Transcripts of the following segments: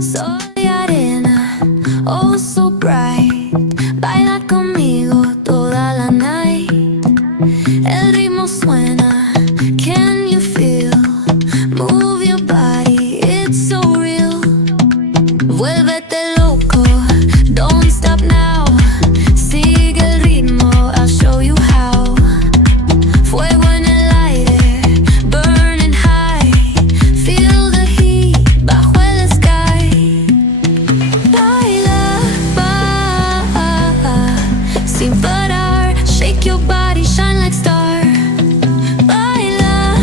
Soy arena, oh so bright. Baila conmigo toda la night. El ritmo suena, can you feel? Move your body, it's so real. Vuélvete loco, don't stop now. Sigue el ritmo, I'll show you how. Fuego en el aire, burning high. Feel the heat bajo el sky. Baila, sin parar. Shake your body, shine like star. Baila,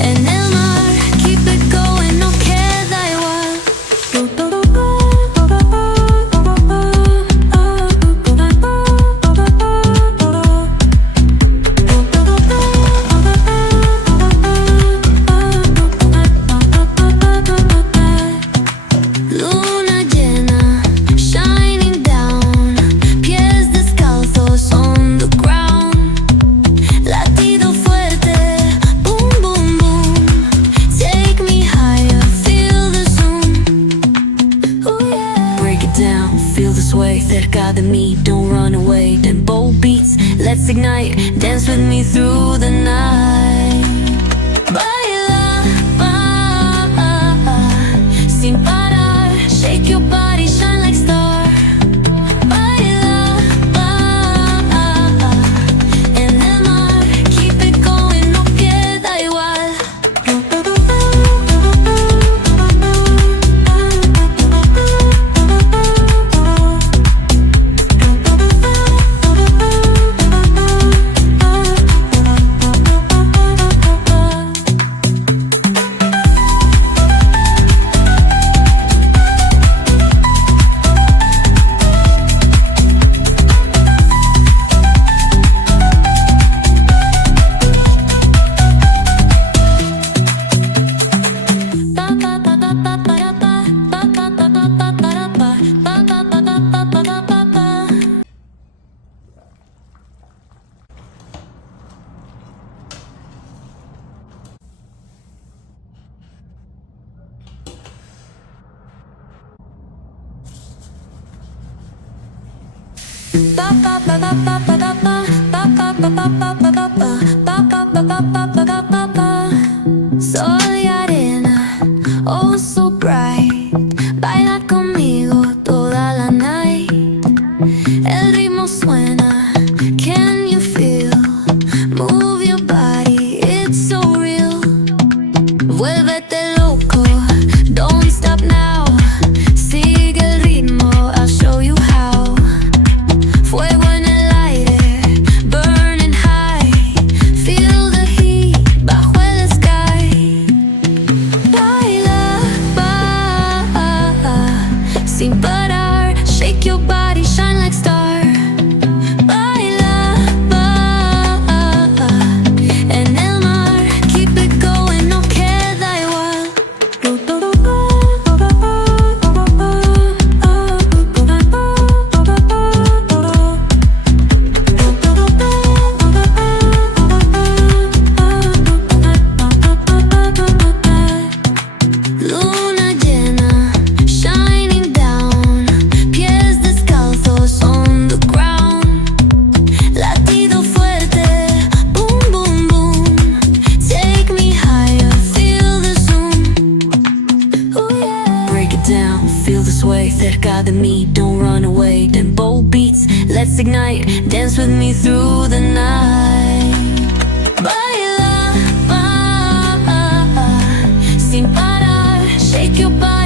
en el mar. Keep it going, no queda igual. Luna llena, shining down. Pies descalzos on the ground. Latido fuerte, boom, boom, boom. Take me higher, feel the zoom. Ooh, yeah. Break it down, feel the sway. Cerca de mí, don't run away. Tempo beats, let's ignite. Dance with me through the night. Baila, sin parar. Shake your body, shine like star. Baila, en el mar. Keep it going, no queda igual. Soy arena, oh so bright. Baila conmigo toda la night. El ritmo suena, can you feel? Move your body, it's so real. Vuélvete loco, don't stop now. Sigue el ritmo, I'll show you how. Fuego en el aire, burning high. Feel the heat bajo el sky. Baila, sin parar. Shake your body, shine like star. Baila, en el mar. Keep it going, no queda igual. Luna llena, shining down. Pies descalzos on the ground. Latido fuerte, boom, boom, boom. Take me higher, feel the zoom. Ooh, yeah. Break it down, feel the sway. Cerca de mí, don't run away. Tempo beats, let's ignite. Dance with me through the night. Baila, sin parar. Shake your body.